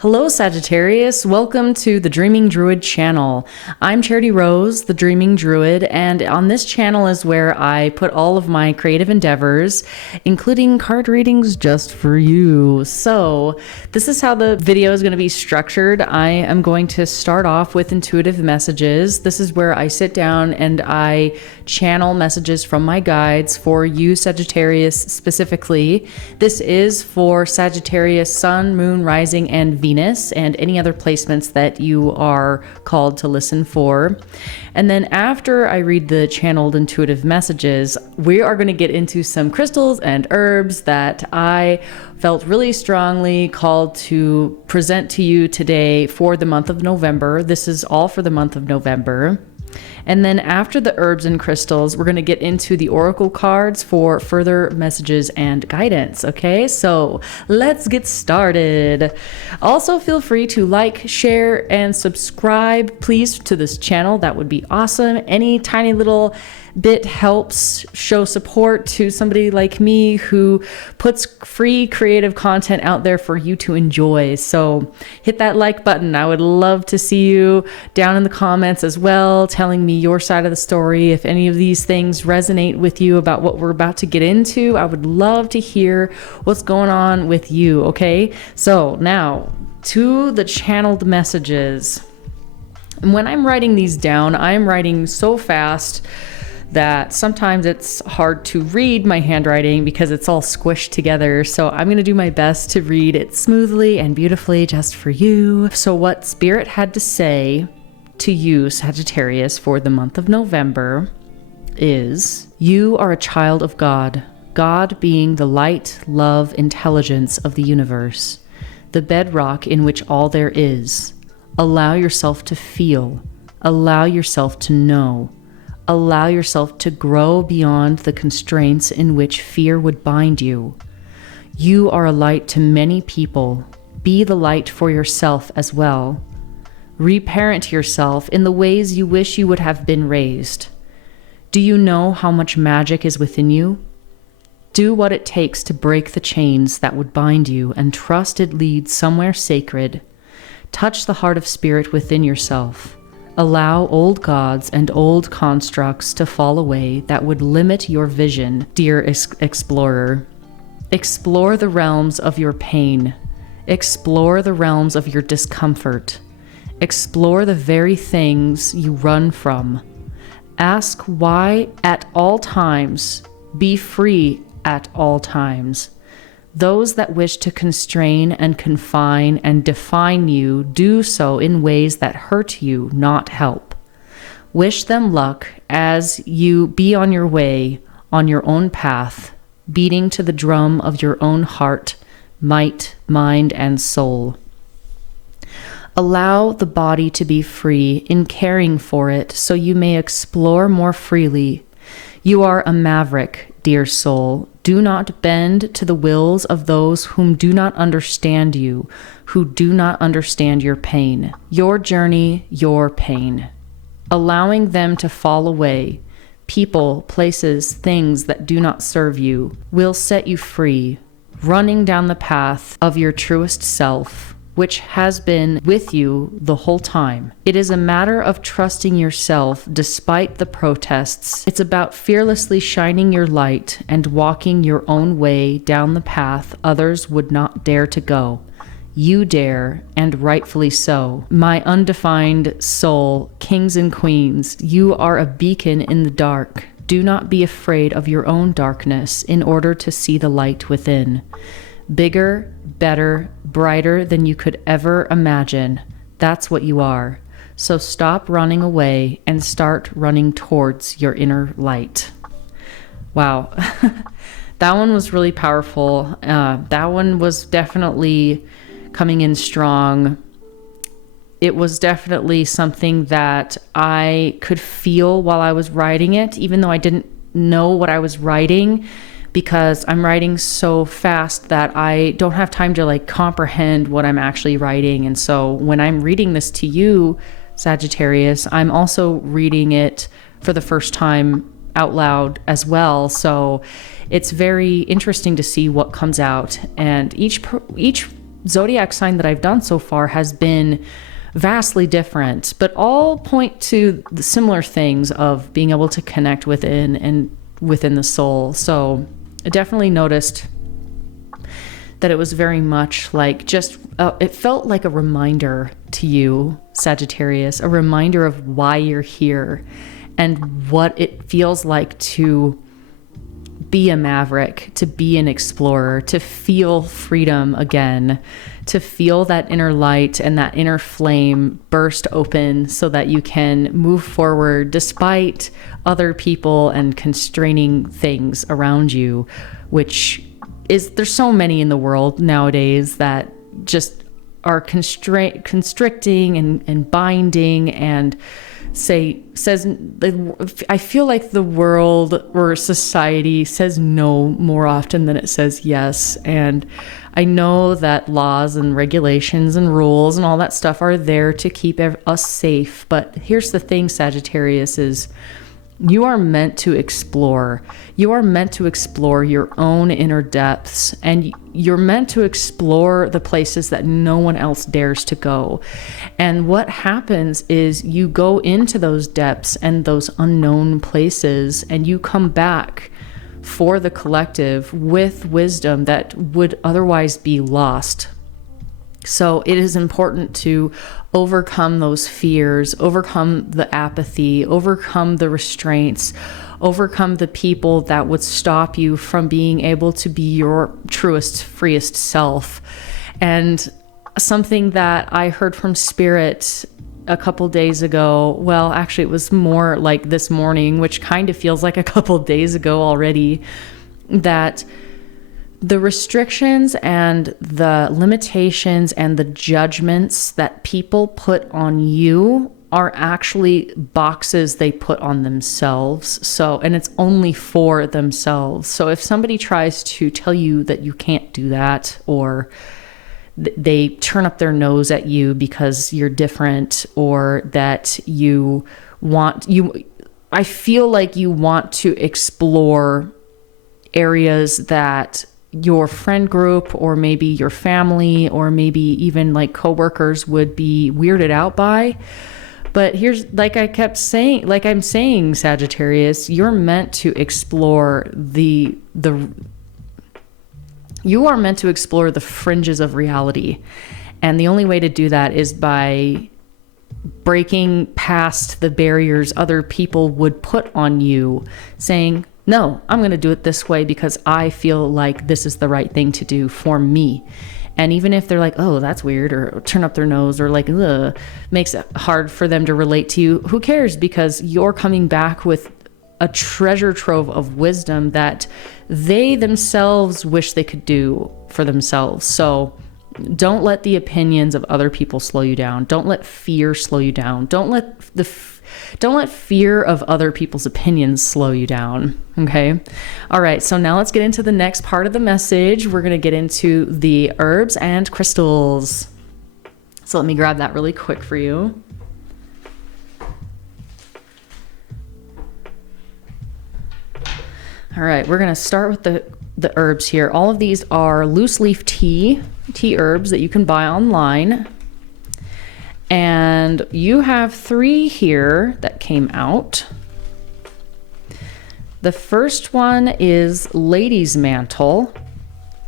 Hello, Sagittarius. Welcome to the Dreaming Druid channel. I'm Charity Rose, the Dreaming Druid, and on this channel is where I put all of my creative endeavors, including card readings just for you. So this is how the video is going to be structured. I am going to start off with intuitive messages. This is where I sit down and I channel messages from my guides for you, Sagittarius, specifically. This is for Sagittarius Sun, Moon, Rising, and Venus, and any other placements that you are called to listen for. And then after I read the channeled intuitive messages, we are going to get into some crystals and herbs that I felt really strongly called to present to you today for the month of November. This is all for the month of November. And then after the herbs and crystals, we're going to get into the oracle cards for further messages and guidance. Okay, so let's get started. Also, feel free to like, share, and subscribe, please, to this channel. That would be awesome. Any tiny little bit helps show support to somebody like me who puts free creative content out there for you to enjoy. So hit that like button. I would love to see you down in the comments as well, telling me your side of the story. If any of these things resonate with you about what we're about to get into, I would love to hear what's going on with you. Okay, so now to the channeled messages. When I'm writing these down, I'm writing so fast that sometimes it's hard to read my handwriting because it's all squished together. So I'm going to do my best to read it smoothly and beautifully just for you. So what Spirit had to say to you, Sagittarius, for the month of November is, you are a child of God, God being the light, love, intelligence of the universe, the bedrock in which all there is. Allow yourself to feel, allow yourself to know. Allow yourself to grow beyond the constraints in which fear would bind you. You are a light to many people. Be the light for yourself as well. Reparent yourself in the ways you wish you would have been raised. Do you know how much magic is within you? Do what it takes to break the chains that would bind you and trust it leads somewhere sacred. Touch the heart of spirit within yourself. Allow old gods and old constructs to fall away that would limit your vision, dear explorer. Explore the realms of your pain. Explore the realms of your discomfort. Explore the very things you run from. Ask why at all times. Be free at all times. Those that wish to constrain and confine and define you do so in ways that hurt you, not help. Wish them luck as you be on your way, on your own path, beating to the drum of your own heart, might, mind, and soul. Allow the body to be free in caring for it so you may explore more freely. You are a maverick, dear soul. Do not bend to the wills of those whom do not understand you, who do not understand your pain. Your journey, your pain. Allowing them to fall away, people, places, things that do not serve you, will set you free, running down the path of your truest self, which has been with you the whole time. It is a matter of trusting yourself despite the protests. It's about fearlessly shining your light and walking your own way down the path others would not dare to go. You dare, and rightfully so. My undefined soul, kings and queens, you are a beacon in the dark. Do not be afraid of your own darkness in order to see the light within. Bigger, better, brighter than you could ever imagine. That's what you are. So stop running away and start running towards your inner light. Wow. That one was really powerful. That one was definitely coming in strong. It was definitely something that I could feel while I was writing it, even though I didn't know what I was writing, because I'm writing so fast that I don't have time to comprehend what I'm actually writing. And so when I'm reading this to you, Sagittarius, I'm also reading it for the first time out loud as well. So it's very interesting to see what comes out. And each zodiac sign that I've done so far has been vastly different, but all point to the similar things of being able to connect within and within the soul. So I definitely noticed that it was very much like just, it felt like a reminder to you, Sagittarius, a reminder of why you're here and what it feels like to be a maverick, to be an explorer, to feel freedom again, to feel that inner light and that inner flame burst open so that you can move forward despite other people and constraining things around you, which is, there's so many in the world nowadays that just are constricting and binding and says I feel like the world or society says no more often than it says yes. And I know that laws and regulations and rules and all that stuff are there to keep us safe. But here's the thing, Sagittarius, is you are meant to explore. You are meant to explore your own inner depths, and you're meant to explore the places that no one else dares to go. And what happens is you go into those depths and those unknown places, and you come back for the collective with wisdom that would otherwise be lost. So it is important to overcome those fears, overcome the apathy, overcome the restraints, overcome the people that would stop you from being able to be your truest, freest self. And something that I heard from Spirit a couple days ago, well, actually it was more like this morning, which kind of feels like a couple days ago already, that the restrictions and the limitations and the judgments that people put on you are actually boxes they put on themselves. So, and it's only for themselves. So if somebody tries to tell you that you can't do that, or they turn up their nose at you because you're different, or that I feel like you want to explore areas that your friend group or maybe your family or maybe even like coworkers would be weirded out by. But here's, like I'm saying, Sagittarius, you're meant to explore you are meant to explore the fringes of reality. And the only way to do that is by breaking past the barriers other people would put on you, saying, no, I'm going to do it this way because I feel like this is the right thing to do for me. And even if they're like, oh, that's weird, or turn up their nose, or like, ugh, makes it hard for them to relate to you, who cares? Because you're coming back with a treasure trove of wisdom that they themselves wish they could do for themselves. So don't let the opinions of other people slow you down. Don't let fear slow you down. Don't let fear of other people's opinions slow you down. Okay. All right. So now let's get into the next part of the message. We're going to get into the herbs and crystals. So let me grab that really quick for you. All right. We're going to start with the herbs here. All of these are loose leaf tea herbs that you can buy online. And you have 3 here that came out. The first one is Lady's Mantle.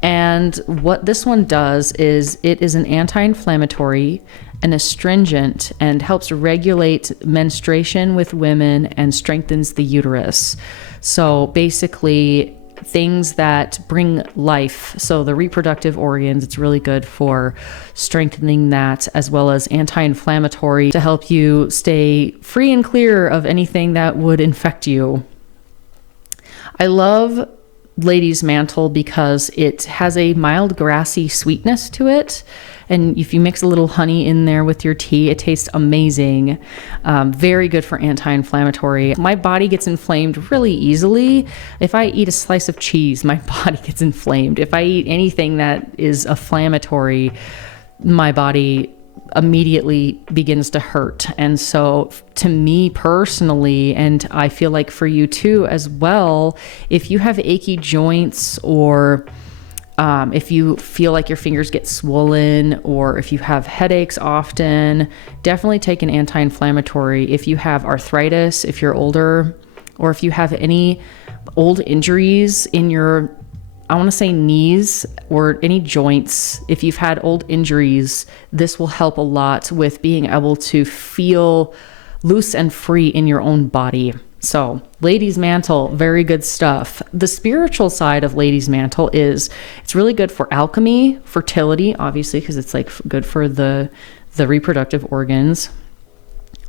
And what this one does is it is an anti-inflammatory and astringent and helps regulate menstruation with women and strengthens the uterus. So basically things that bring life, so the reproductive organs, it's really good for strengthening that, as well as anti-inflammatory to help you stay free and clear of anything that would infect you. I love Lady's Mantle because it has a mild grassy sweetness to it. And if you mix a little honey in there with your tea, it tastes amazing. Very good for anti-inflammatory. My body gets inflamed really easily. If I eat a slice of cheese, my body gets inflamed. If I eat anything that is inflammatory, my body immediately begins to hurt. And so to me personally, and I feel like for you too as well, if you have achy joints or If you feel like your fingers get swollen, or if you have headaches often, definitely take an anti-inflammatory. If you have arthritis, if you're older, or if you have any old injuries in your, I want to say knees or any joints, if you've had old injuries, this will help a lot with being able to feel loose and free in your own body. So Ladies Mantle, very good stuff. The spiritual side of Ladies Mantle is, it's really good for alchemy, fertility, obviously, because it's like good for the reproductive organs,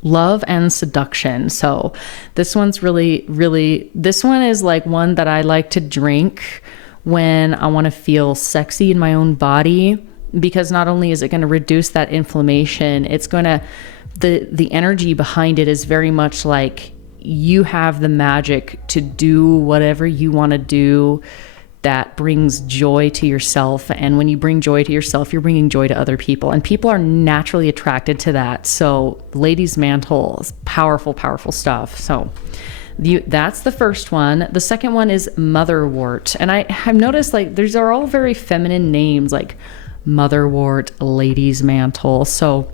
love and seduction. So this one's this one is like one that I like to drink when I want to feel sexy in my own body, because not only is it going to reduce that inflammation, it's going to, the energy behind it is very much like you have the magic to do whatever you want to do that brings joy to yourself. And when you bring joy to yourself, you're bringing joy to other people, and people are naturally attracted to that. So Ladies Mantle is powerful, powerful stuff. So that's the first one. The second one is Motherwort. And I've noticed like these are all very feminine names, like Motherwort, Ladies Mantle. So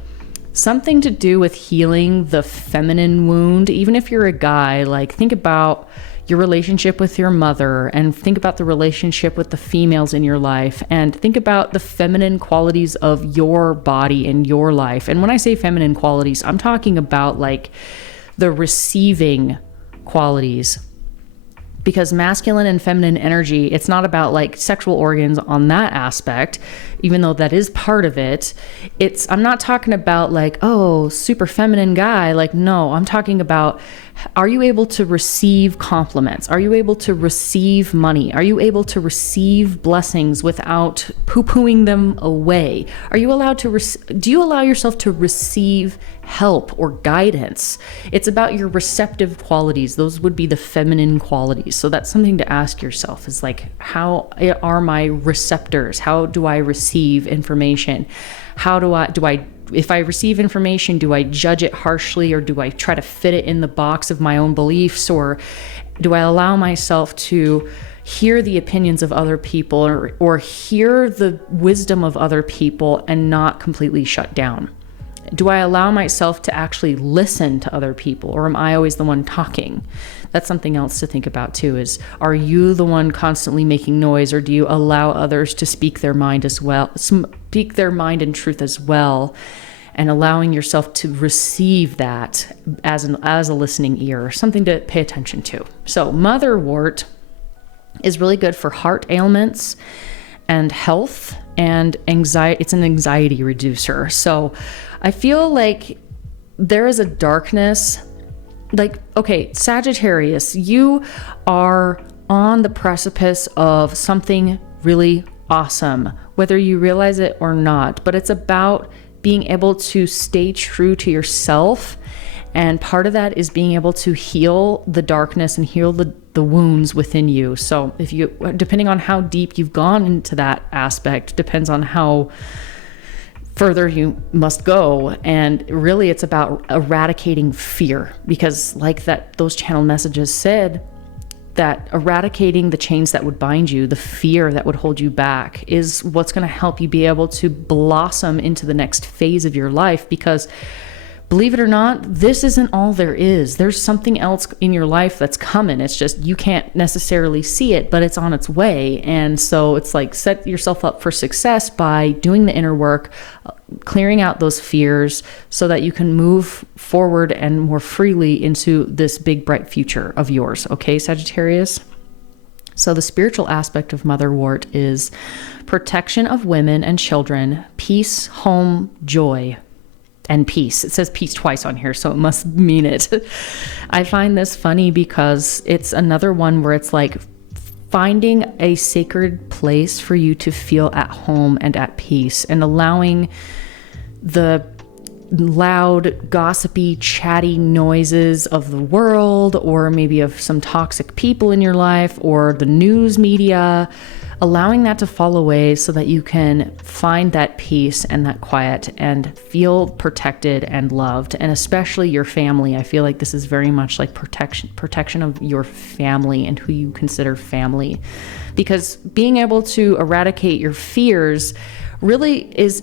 something to do with healing the feminine wound. Even if you're a guy, like think about your relationship with your mother, and think about the relationship with the females in your life, and think about the feminine qualities of your body and your life. And when I say feminine qualities, I'm talking about like the receiving qualities, because masculine and feminine energy, it's not about like sexual organs on that aspect, even though that is part of it. I'm not talking about like, oh, super feminine guy. Like, no, I'm talking about, are you able to receive compliments? Are you able to receive money? Are you able to receive blessings without poo-pooing them away? Are you allowed to, do you allow yourself to receive help or guidance? It's about your receptive qualities. Those would be the feminine qualities. So that's something to ask yourself, is like, how are my receptors? How do I receive information? If I receive information, do I judge it harshly, or do I try to fit it in the box of my own beliefs, or do I allow myself to hear the opinions of other people, or hear the wisdom of other people and not completely shut down? Do I allow myself to actually listen to other people, or am I always the one talking? That's something else to think about too, is are you the one constantly making noise, or do you allow others to speak their mind as well, speak their mind and truth as well, and allowing yourself to receive that as a listening ear, something to pay attention to. So Motherwort is really good for heart ailments and health and anxiety. It's an anxiety reducer. So I feel like there is a darkness, like, okay, Sagittarius, you are on the precipice of something really awesome, whether you realize it or not, but it's about being able to stay true to yourself. And part of that is being able to heal the darkness and heal the wounds within you. So if you, depending on how deep you've gone into that aspect, depends on how further you must go. And really it's about eradicating fear, because like those channel messages said, that eradicating the chains that would bind you, the fear that would hold you back, is what's going to help you be able to blossom into the next phase of your life. Because believe it or not, this isn't all there is. There's something else in your life that's coming. It's just you can't necessarily see it, but it's on its way. And so it's like, set yourself up for success by doing the inner work, clearing out those fears, so that you can move forward and more freely into this big bright future of yours. Okay, Sagittarius? So the spiritual aspect of Motherwort is protection of women and children, peace, home, joy, and peace. It says peace twice on here, so it must mean it. I find this funny because it's another one where it's like finding a sacred place for you to feel at home and at peace, and allowing the loud, gossipy, chatty noises of the world, or maybe of some toxic people in your life, or the news media, allowing that to fall away so that you can find that peace and that quiet and feel protected and loved. And especially your family. I feel like this is very much like protection of your family and who you consider family, because being able to eradicate your fears really is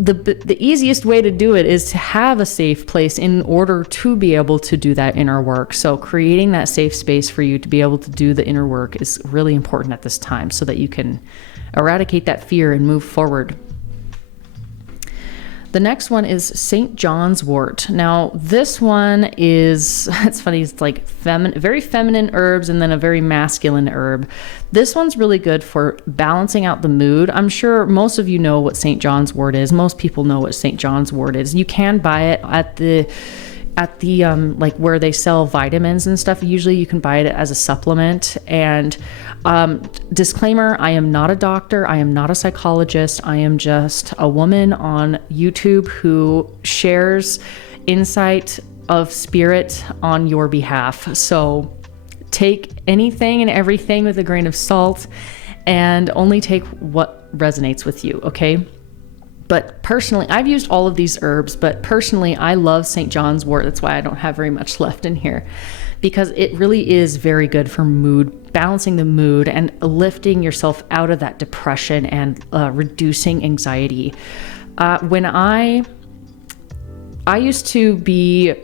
the easiest way to do it, is to have a safe place in order to be able to do that inner work. So creating that safe space for you to be able to do the inner work is really important at this time so that you can eradicate that fear and move forward. The next one is St. John's wort. Now, this one is, it's funny, it's like very feminine herbs and then a very masculine herb. This one's really good for balancing out the mood. I'm sure most of you know what St. John's wort is. Most people know what St. John's wort is. You can buy it at the like where they sell vitamins and stuff. Usually you can buy it as a supplement. And disclaimer, I am not a doctor. I am not a psychologist. I am just a woman on YouTube who shares insight of spirit on your behalf. So take anything and everything with a grain of salt and only take what resonates with you, okay? But personally, I've used all of these herbs, but personally, I love St. John's wort. That's why I don't have very much left in here, because it really is very good for mood, balancing the mood and lifting yourself out of that depression and reducing anxiety. When I used to be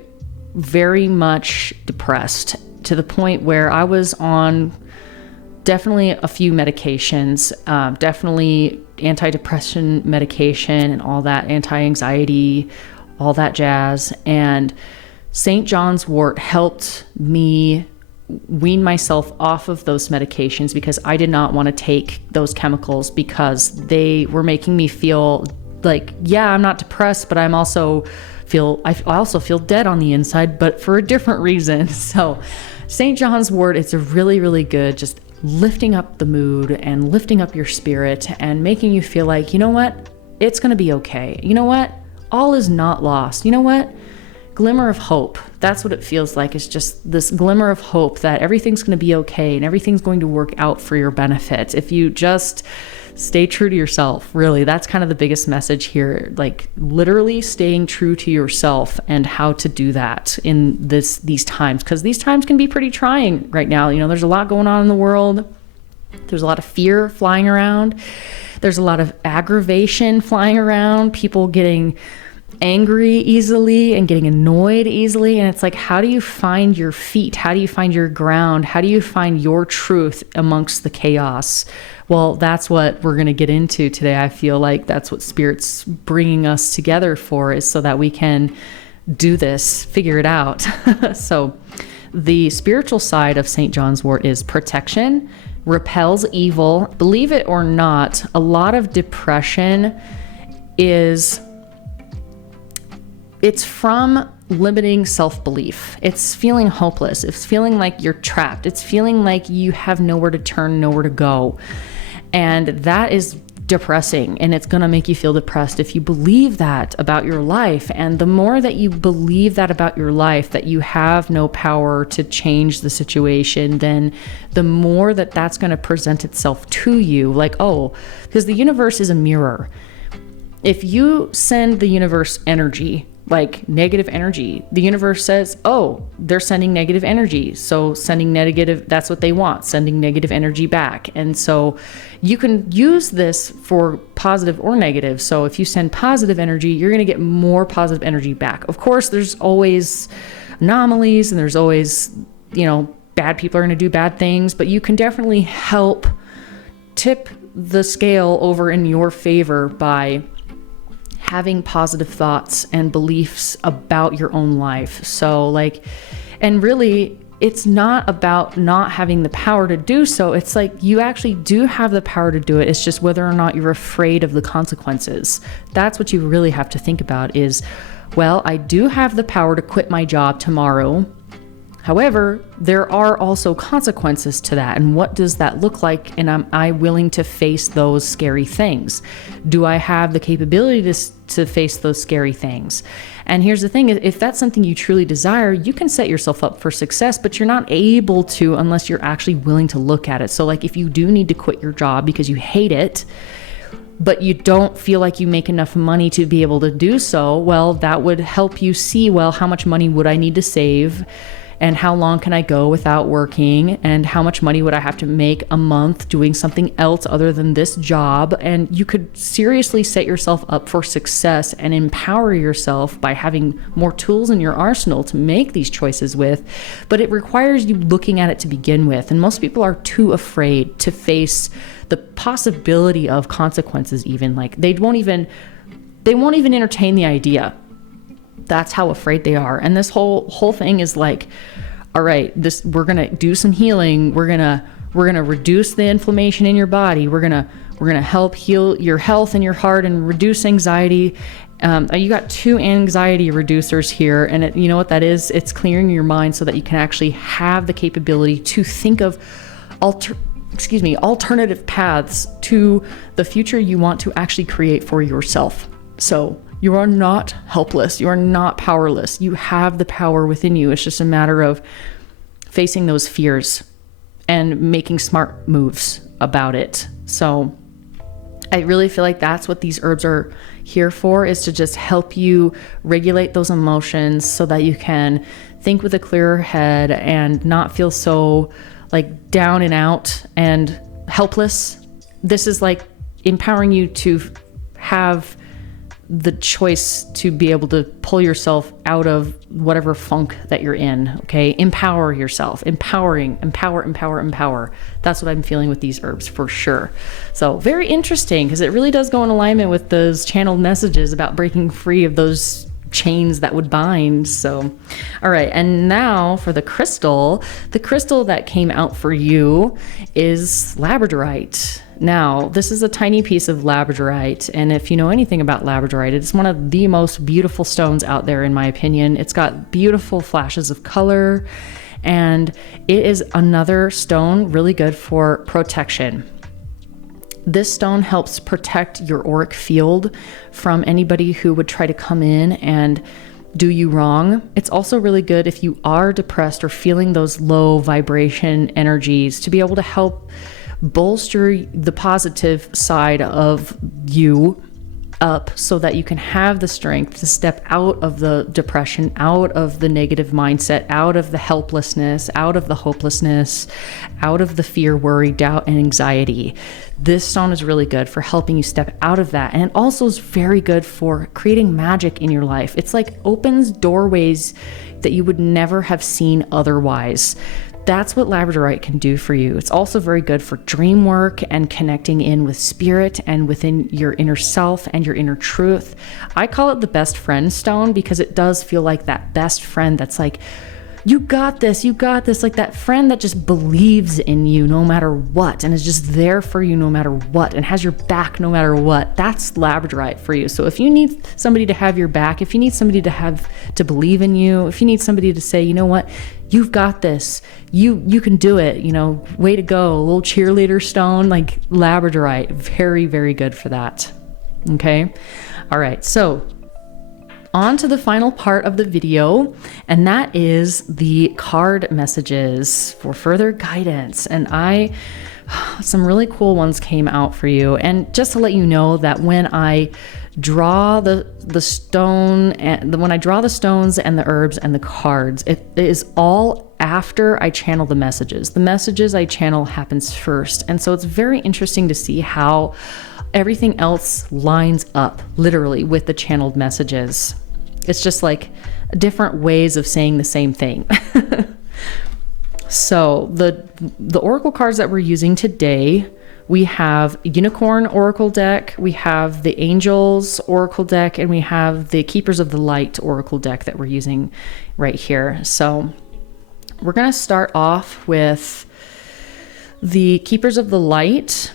very much depressed to the point where I was on definitely a few medications, definitely antidepressant medication and all that, anti-anxiety, all that jazz. And St. John's wort helped me wean myself off of those medications because I did not want to take those chemicals because they were making me feel like, yeah, I'm not depressed, but I also feel dead on the inside, but for a different reason. So St. John's wort, it's a really, really good, just lifting up the mood and lifting up your spirit and making you feel like, you know what, it's going to be okay. You know what, all is not lost. You know what, glimmer of hope. That's what it feels like. It's just this glimmer of hope that everything's going to be okay and everything's going to work out for your benefit. If you just stay true to yourself, really, that's kind of the biggest message here. Like literally staying true to yourself and how to do that in these times, because these times can be pretty trying right now. You know, there's a lot going on in the world. There's a lot of fear flying around. There's a lot of aggravation flying around, people getting angry easily and getting annoyed easily. And it's like, how do you find your feet? How do you find your ground? How do you find your truth amongst the chaos? Well, that's what we're going to get into today. I feel like that's what Spirit's bringing us together for, is so that we can do this, figure it out. So the spiritual side of St. John's wort is protection, repels evil. Believe it or not, a lot of depression it's from limiting self-belief. It's feeling hopeless. It's feeling like you're trapped. It's feeling like you have nowhere to turn, nowhere to go. And that is depressing, and it's going to make you feel depressed if you believe that about your life. And the more that you believe that about your life, that you have no power to change the situation, then the more that that's going to present itself to you, like, oh, because the universe is a mirror. If you send the universe energy, like negative energy, the universe says, oh, they're sending negative energy. So sending negative, that's what they want, sending negative energy back. And so you can use this for positive or negative. So if you send positive energy, you're going to get more positive energy back. Of course, there's always anomalies and there's always, bad people are going to do bad things, but you can definitely help tip the scale over in your favor by having positive thoughts and beliefs about your own life. So and really, it's not about not having the power to do so. It's like you actually do have the power to do it. It's just whether or not you're afraid of the consequences. That's what you really have to think about is, well, I do have the power to quit my job tomorrow. However, there are also consequences to that. And what does that look like? And am I willing to face those scary things? Do I have the capability to face those scary things? And here's the thing, if that's something you truly desire, you can set yourself up for success, but you're not able to unless you're actually willing to look at it. So like if you do need to quit your job because you hate it, but you don't feel like you make enough money to be able to do so, well, that would help you see, well, how much money would I need to save? And how long can I go without working? And how much money would I have to make a month doing something else other than this job? And you could seriously set yourself up for success and empower yourself by having more tools in your arsenal to make these choices with. But it requires you looking at it to begin with. And most people are too afraid to face the possibility of consequences even. Like they won't even entertain the idea. That's how afraid they are. And this whole thing is like, all right, we're gonna do some healing. We're gonna reduce the inflammation in your body. We're gonna help heal your health and your heart and reduce anxiety. You got 2 anxiety reducers here, and you know what that is? It's clearing your mind so that you can actually have the capability to think of alternative paths to the future you want to actually create for yourself. So you are not helpless. You are not powerless. You have the power within you. It's just a matter of facing those fears and making smart moves about it. So I really feel like that's what these herbs are here for, is to just help you regulate those emotions so that you can think with a clearer head and not feel so like down and out and helpless. This is like empowering you to have the choice to be able to pull yourself out of whatever funk that you're in. Okay. Empower yourself. Empower. That's what I'm feeling with these herbs for sure. So very interesting, because it really does go in alignment with those channeled messages about breaking free of those chains that would bind. So, all right. And now for the crystal that came out for you is labradorite. Now, this is a tiny piece of labradorite, and if you know anything about labradorite, it's one of the most beautiful stones out there, in my opinion. It's got beautiful flashes of color, and it is another stone really good for protection. This stone helps protect your auric field from anybody who would try to come in and do you wrong. It's also really good if you are depressed or feeling those low vibration energies, to be able to help bolster the positive side of you up so that you can have the strength to step out of the depression, out of the negative mindset, out of the helplessness, out of the hopelessness, out of the fear, worry, doubt, and anxiety. This stone is really good for helping you step out of that. And it also is very good for creating magic in your life. It's like opens doorways that you would never have seen otherwise. That's what labradorite can do for you. It's also very good for dream work and connecting in with spirit and within your inner self and your inner truth. I call it the best friend stone because it does feel like that best friend that's like, you got this, like that friend that just believes in you no matter what and is just there for you no matter what and has your back no matter what. That's labradorite for you. So if you need somebody to have your back, if you need somebody to believe in you, if you need somebody to say, you know what, you've got this, you can do it, way to go, a little cheerleader stone, like labradorite, very, very good for that. Okay. All right. So on to the final part of the video, and that is the card messages for further guidance. And some really cool ones came out for you. And just to let you know that when I draw the stone and when I draw the stones and the herbs and the cards, it is all after I channel the messages. The messages I channel happens first. And so it's very interesting to see how everything else lines up literally with the channeled messages. It's just like different ways of saying the same thing. So the oracle cards that we're using today, we have Unicorn Oracle deck, we have the Angels Oracle deck, and we have the Keepers of the Light Oracle deck that we're using right here. So we're going to start off with the Keepers of the Light.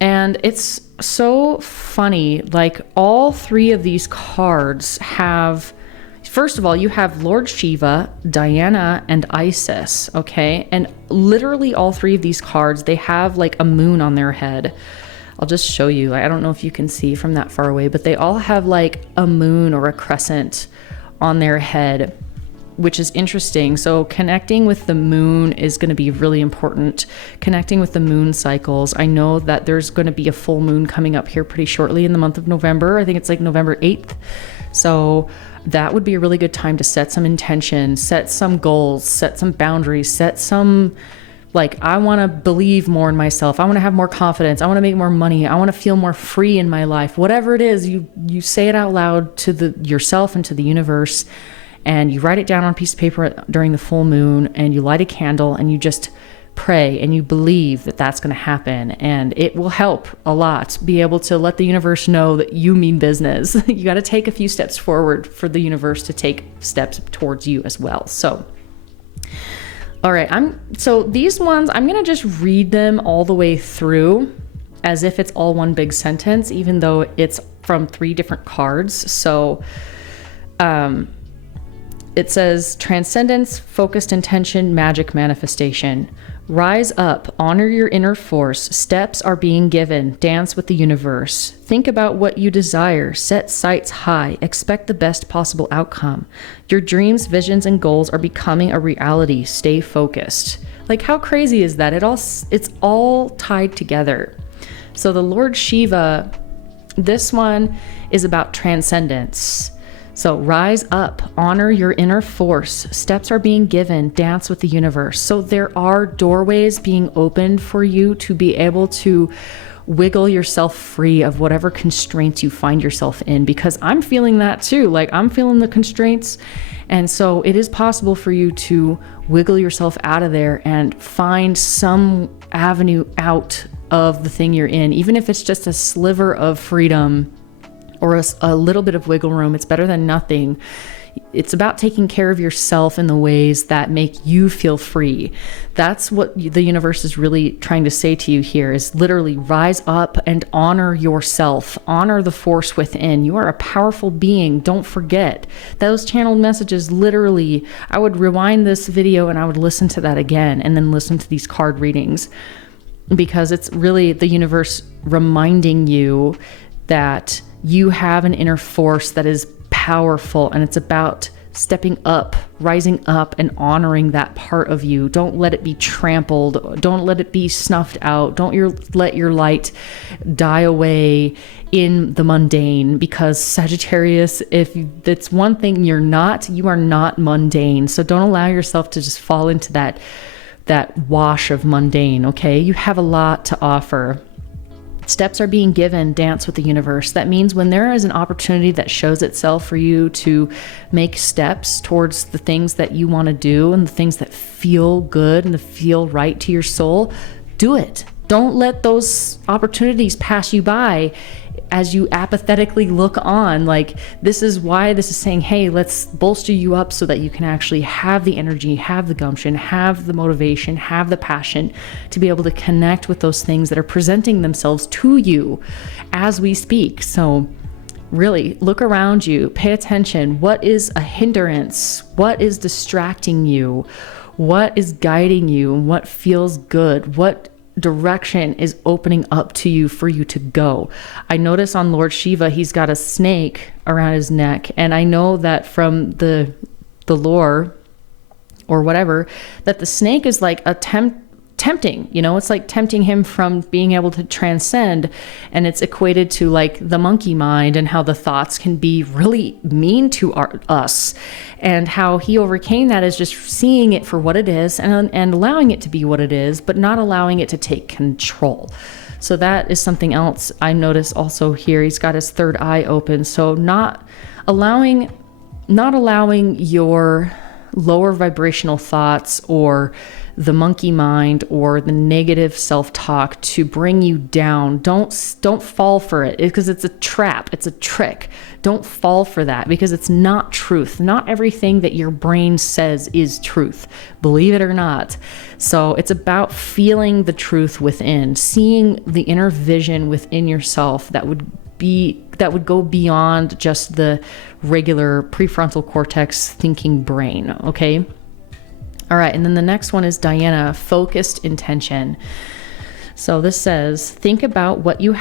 And it's so funny, like all three of these cards have First of all, you have Lord Shiva, Diana, and Isis, okay? And literally all three of these cards, they have like a moon on their head. I'll just show you. I don't know if you can see from that far away, but they all have like a moon or a crescent on their head, which is interesting. So connecting with the moon is going to be really important. Connecting with the moon cycles. I know that there's going to be a full moon coming up here pretty shortly in the month of November. I think it's like November 8th. So that would be a really good time to set some intention, set some goals, set some boundaries, set some, like, I want to believe more in myself. I want to have more confidence. I want to make more money. I want to feel more free in my life. Whatever it is, you say it out loud to yourself and to the universe, and you write it down on a piece of paper during the full moon, and you light a candle, and you just pray, and you believe that that's going to happen, and it will help a lot. Be able to let the universe know that you mean business. You got to take a few steps forward for the universe to take steps towards you as well. So, all right, so these ones, I'm going to just read them all the way through as if it's all one big sentence, even though it's from 3 different cards. So, it says transcendence, focused intention, magic manifestation. Rise up, honor your inner force. Steps are being given. Dance with the universe. Think about what you desire. Set sights high. Expect the best possible outcome. Your dreams, visions, and goals are becoming a reality. Stay focused. Like, how crazy is that? It's all tied together. So the Lord Shiva, this one is about transcendence. So rise up, honor your inner force. Steps are being given, dance with the universe. So there are doorways being opened for you to be able to wiggle yourself free of whatever constraints you find yourself in, because I'm feeling that too. Like, I'm feeling the constraints. And so it is possible for you to wiggle yourself out of there and find some avenue out of the thing you're in, even if it's just a sliver of freedom or a little bit of wiggle room. It's better than nothing. It's about taking care of yourself in the ways that make you feel free. That's what the universe is really trying to say to you here, is literally rise up and honor yourself. Honor the force within. You are a powerful being. Don't forget those channeled messages. Literally, I would rewind this video and I would listen to that again, and then listen to these card readings, because it's really the universe reminding you that you have an inner force that is powerful, and it's about stepping up, rising up, and honoring that part of you. Don't let it be trampled. Don't let it be snuffed out. Don't let your light die away in the mundane, because Sagittarius, if that's one thing you are not mundane. So don't allow yourself to just fall into that wash of mundane, okay? You have a lot to offer. Steps are being given, dance with the universe. That means when there is an opportunity that shows itself for you to make steps towards the things that you want to do and the things that feel good and that feel right to your soul, do it. Don't let those opportunities pass you by as you apathetically look on. Like, this is why this is saying, hey, let's bolster you up so that you can actually have the energy, have the gumption, have the motivation, have the passion to be able to connect with those things that are presenting themselves to you as we speak. So really look around you, pay attention. What is a hindrance? What is distracting you? What is guiding you? What feels good? What direction is opening up to you for you to go? I notice on Lord Shiva, he's got a snake around his neck, and I know that from the lore or whatever, that the snake is like a tempting, it's like tempting him from being able to transcend. And it's equated to like the monkey mind, and how the thoughts can be really mean to us, and how he overcame that is just seeing it for what it is and allowing it to be what it is, but not allowing it to take control. So that is something else I notice also here. He's got his third eye open. So not allowing your lower vibrational thoughts or the monkey mind or the negative self-talk to bring you down. Don't fall for it, because it's a trap. It's a trick. Don't fall for that, because it's not truth. Not everything that your brain says is truth, believe it or not. So it's about feeling the truth within, seeing the inner vision within yourself that would would go beyond just the regular prefrontal cortex thinking brain. Okay. All right. And then the next one is Diana, focused intention. So this says, think about what you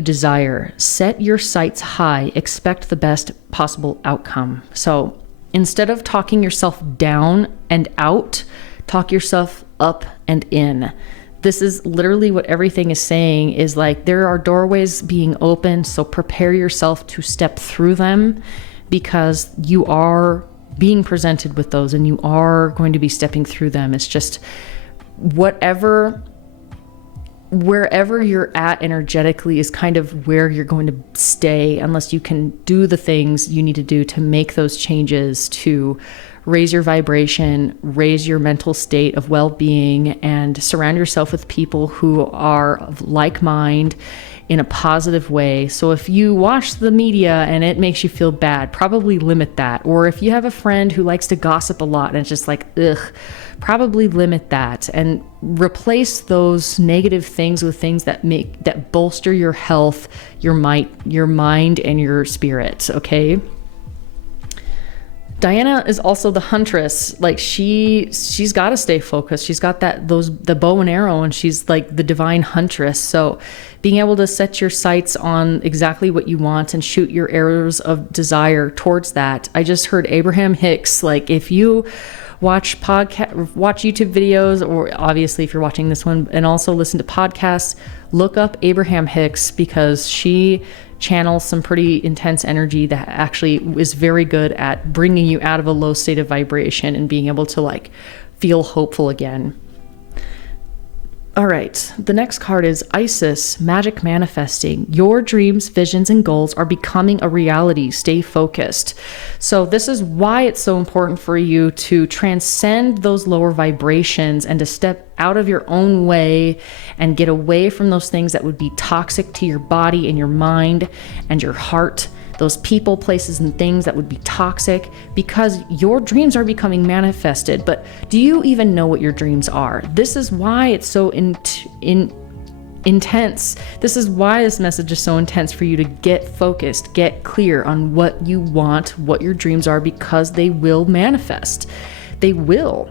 desire, set your sights high, expect the best possible outcome. So instead of talking yourself down and out, talk yourself up and in. This is literally what everything is saying, is like there are doorways being opened. So prepare yourself to step through them, because you are being presented with those and you are going to be stepping through them. It's just wherever you're at energetically is kind of where you're going to stay, unless you can do the things you need to do to make those changes to raise your vibration, raise your mental state of well-being, and surround yourself with people who are of like mind in a positive way. So if you watch the media and it makes you feel bad, probably limit that. Or if you have a friend who likes to gossip a lot and it's just like, ugh, probably limit that and replace those negative things with things that bolster your health, your mind and your spirit. Okay. Diana is also the huntress. Like she's got to stay focused. She's got the bow and arrow, and she's like the divine huntress. So being able to set your sights on exactly what you want and shoot your arrows of desire towards that. I just heard Abraham Hicks, like if you watch YouTube videos, or obviously if you're watching this one, and also listen to podcasts, look up Abraham Hicks, because she channels some pretty intense energy that actually is very good at bringing you out of a low state of vibration and being able to like feel hopeful again. All right, the next card is Isis, magic manifesting. Your dreams, visions, and goals are becoming a reality. Stay focused. So this is why it's so important for you to transcend those lower vibrations and to step out of your own way and get away from those things that would be toxic to your body and your mind and your heart. Those people, places, and things that would be toxic, because your dreams are becoming manifested. But do you even know what your dreams are? This is why it's so intense. This is why this message is so intense for you to get focused, get clear on what you want, what your dreams are, because they will manifest. They will.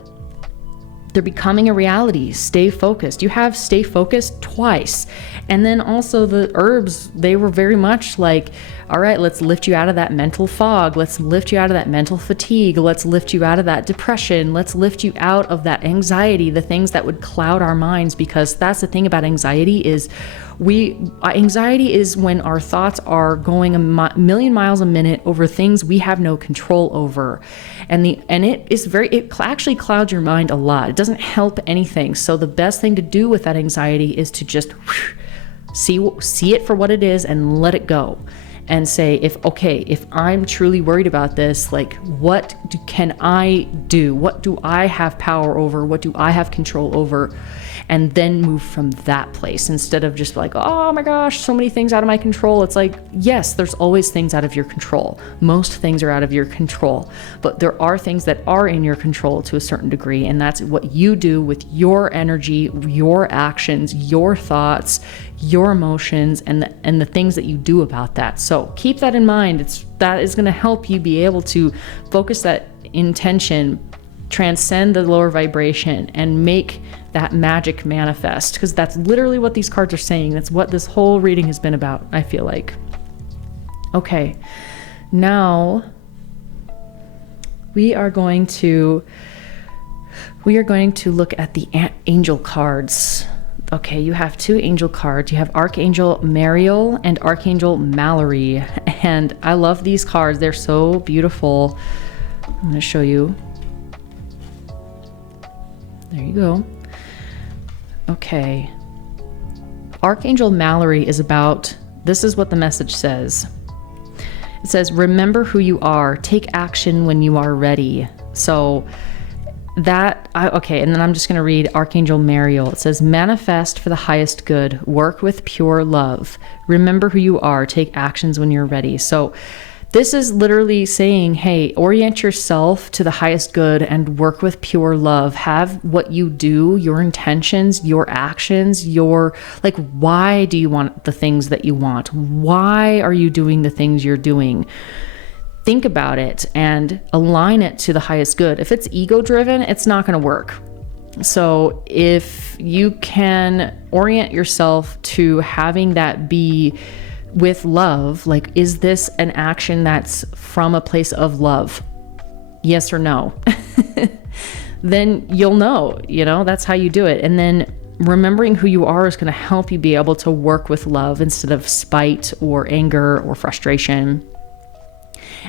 They're becoming a reality. Stay focused. You have stay focused twice. And then also the herbs, they were very much like, all right, let's lift you out of that mental fog. Let's lift you out of that mental fatigue. Let's lift you out of that depression. Let's lift you out of that anxiety, the things that would cloud our minds, because that's the thing about anxiety is anxiety is when our thoughts are going a million miles a minute over things we have no control over. And it actually clouds your mind a lot. It doesn't help anything. So the best thing to do with that anxiety is to just see it for what it is and let it go. And say, if I'm truly worried about this, like, what can I do? What do I have power over? What do I have control over? And then move from that place, instead of just like, oh my gosh, so many things out of my control. It's like, yes, there's always things out of your control. Most things are out of your control, but there are things that are in your control to a certain degree. And that's what you do with your energy, your actions, your thoughts, your emotions, and the things that you do about that. So keep that in mind. That is going to help you be able to focus that intention, transcend the lower vibration, and make that magic manifest, because that's literally what these cards are saying. That's what this whole reading has been about, I feel like. Okay, now we are going to look at the angel cards. Okay, you have two angel cards. You have Archangel Mariel and Archangel Mallory, and I love these cards. They're so beautiful. I'm going to show you. There you go. Okay. Archangel Mallory this is what the message says. It says, remember who you are. Take action when you are ready. So and then I'm just going to read Archangel Mariel. It says, manifest for the highest good. Work with pure love. Remember who you are. Take actions when you're ready. So This is literally saying, hey, orient yourself to the highest good and work with pure love. Have what you do, your intentions, your actions, your, like, why do you want the things that you want? Why are you doing the things you're doing? Think about it and align it to the highest good. If it's ego driven, it's not going to work. So if you can orient yourself to having that be with love, like, is this an action that's from a place of love? Yes or no? Then you'll know, that's how you do it. And then remembering who you are is going to help you be able to work with love instead of spite or anger or frustration.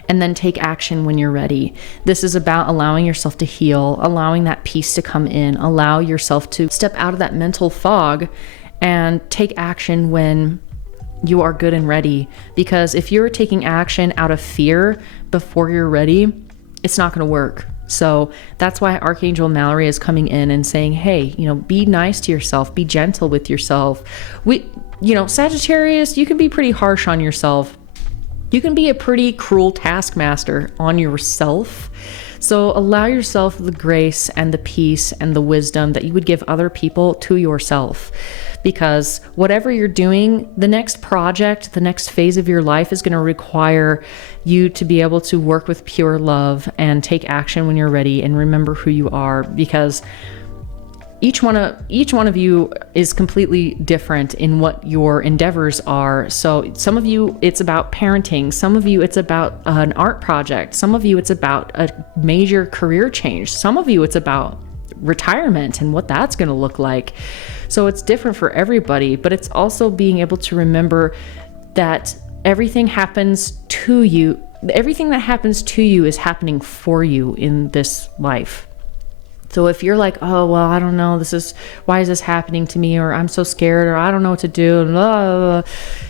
And then take action when you're ready. This is about allowing yourself to heal, allowing that peace to come in, allow yourself to step out of that mental fog and take action when you are good and ready. Because if you're taking action out of fear before you're ready, it's not going to work. So that's why Archangel Mallory is coming in and saying, hey, be nice to yourself, be gentle with yourself. Sagittarius, you can be pretty harsh on yourself. You can be a pretty cruel taskmaster on yourself. So allow yourself the grace and the peace and the wisdom that you would give other people to yourself. Because whatever you're doing, the next project, the next phase of your life is going to require you to be able to work with pure love and take action when you're ready, and remember who you are, because each one of you is completely different in what your endeavors are. So some of you, it's about parenting. Some of you, it's about an art project. Some of you, it's about a major career change. Some of you, it's about retirement and what that's going to look like. So it's different for everybody, but it's also being able to remember that everything happens to you. Everything that happens to you is happening for you in this life. So if you're like, oh, well, I don't know, why is this happening to me? Or I'm so scared, or I don't know what to do. Blah, blah, blah.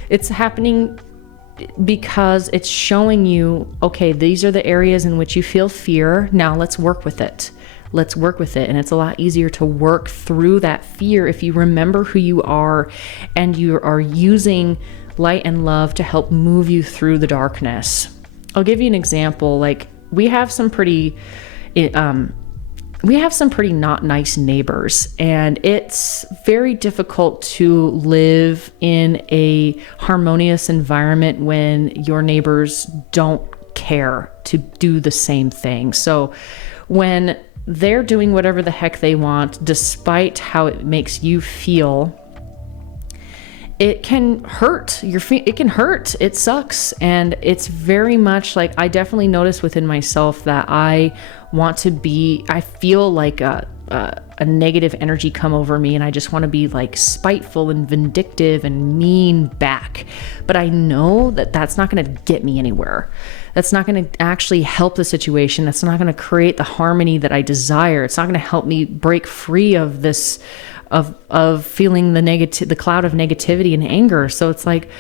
It's happening because it's showing you, okay, these are the areas in which you feel fear. Now let's work with it. Let's work with it. And it's a lot easier to work through that fear if you remember who you are and you are using light and love to help move you through the darkness. I'll give you an example. Like, we have some pretty not nice neighbors, and it's very difficult to live in a harmonious environment when your neighbors don't care to do the same thing. So when they're doing whatever the heck they want, despite how it makes you feel, it can hurt. It can hurt. It sucks. And it's very much like, I definitely notice within myself that I feel like a negative energy come over me, and I just want to be like spiteful and vindictive and mean back. But I know that that's not going to get me anywhere. That's not going to actually help the situation. That's not going to create the harmony that I desire. It's not going to help me break free of this, of feeling the cloud of negativity and anger. So it's like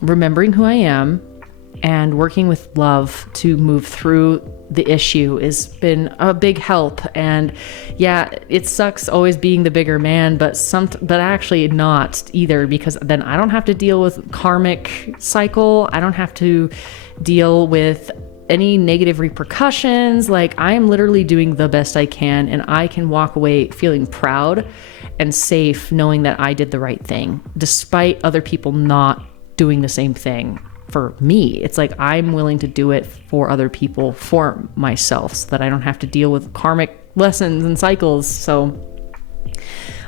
remembering who I am and working with love to move through the issue has been a big help. And yeah, it sucks always being the bigger man, but actually not either, because then I don't have to deal with karmic cycle. I don't have to deal with any negative repercussions. Like, I am literally doing the best I can, and I can walk away feeling proud and safe knowing that I did the right thing, despite other people not doing the same thing. For me, it's like I'm willing to do it for other people, for myself, so that I don't have to deal with karmic lessons and cycles. So,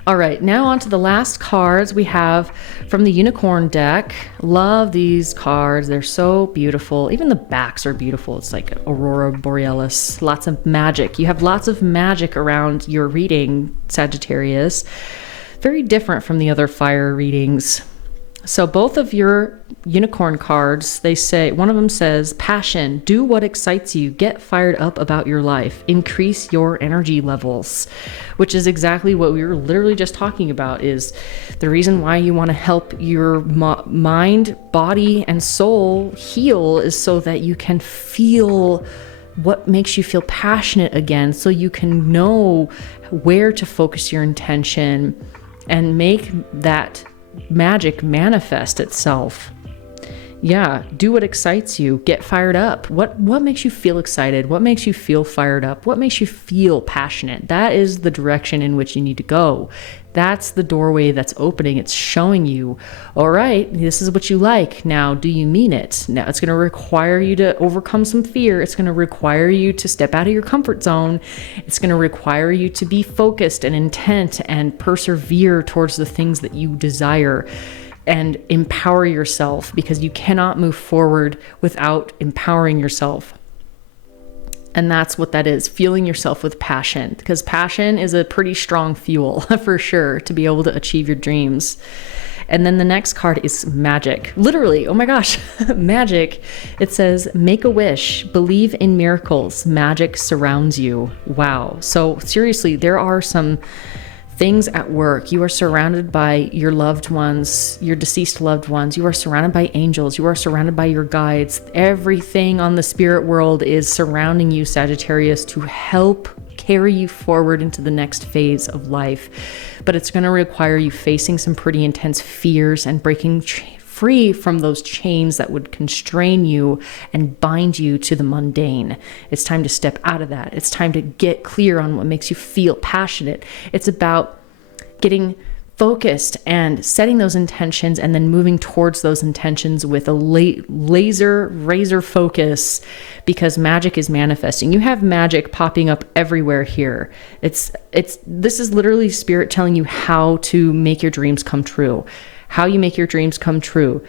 all right, now on to the last cards we have from the Unicorn deck. Love these cards. They're so beautiful. Even the backs are beautiful. It's like Aurora Borealis, lots of magic. You have lots of magic around your reading, Sagittarius. Very different from the other fire readings. So both of your unicorn cards, they say, one of them says, passion, do what excites you, get fired up about your life, increase your energy levels, which is exactly what we were literally just talking about. Is the reason why you want to help your mind, body, and soul heal is so that you can feel what makes you feel passionate again, so you can know where to focus your intention and make that magic manifest itself. Yeah, do what excites you. Get fired up. What makes you feel excited? What makes you feel fired up? What makes you feel passionate? That is the direction in which you need to go. That's the doorway that's opening. It's showing you, all right, this is what you like. Now, do you mean it? Now, it's going to require you to overcome some fear. It's going to require you to step out of your comfort zone. It's going to require you to be focused and intent and persevere towards the things that you desire. And empower yourself, because you cannot move forward without empowering yourself. And that's what that is, fueling yourself with passion, because passion is a pretty strong fuel for sure to be able to achieve your dreams. And then the next card is magic. Literally, oh my gosh, magic. It says, make a wish, believe in miracles, magic surrounds you. Wow. So seriously, there are some things at work. You are surrounded by your loved ones, your deceased loved ones. You are surrounded by angels. You are surrounded by your guides. Everything on the spirit world is surrounding you, Sagittarius, to help carry you forward into the next phase of life. But it's going to require you facing some pretty intense fears and breaking free from those chains that would constrain you and bind you to the mundane. It's time to step out of that. It's time to get clear on what makes you feel passionate. It's about getting focused and setting those intentions and then moving towards those intentions with a razor focus, because magic is manifesting. You have magic popping up everywhere here. This is literally spirit telling you how to make your dreams come true. How you make your dreams come true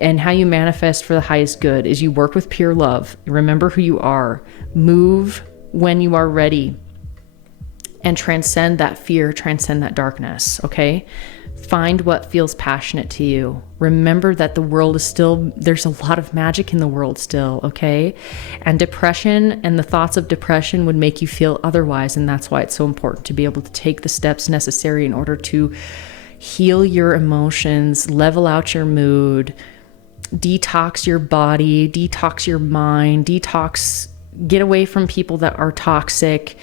and how you manifest for the highest good is you work with pure love. Remember who you are. Move when you are ready and transcend that fear, transcend that darkness, okay? Find what feels passionate to you. Remember that the world is still, there's a lot of magic in the world still, okay? And depression and the thoughts of depression would make you feel otherwise, and that's why it's so important to be able to take the steps necessary in order to heal your emotions, level out your mood, detox your body, detox your mind, get away from people that are toxic,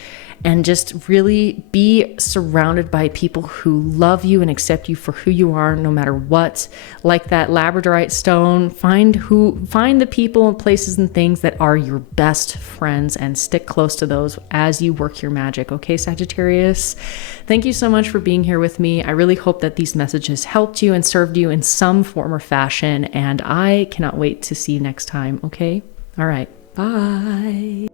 and just really be surrounded by people who love you and accept you for who you are, no matter what. Like that labradorite stone, find the people and places and things that are your best friends and stick close to those as you work your magic. Okay, Sagittarius? Thank you so much for being here with me. I really hope that these messages helped you and served you in some form or fashion, and I cannot wait to see you next time. Okay? All right. Bye.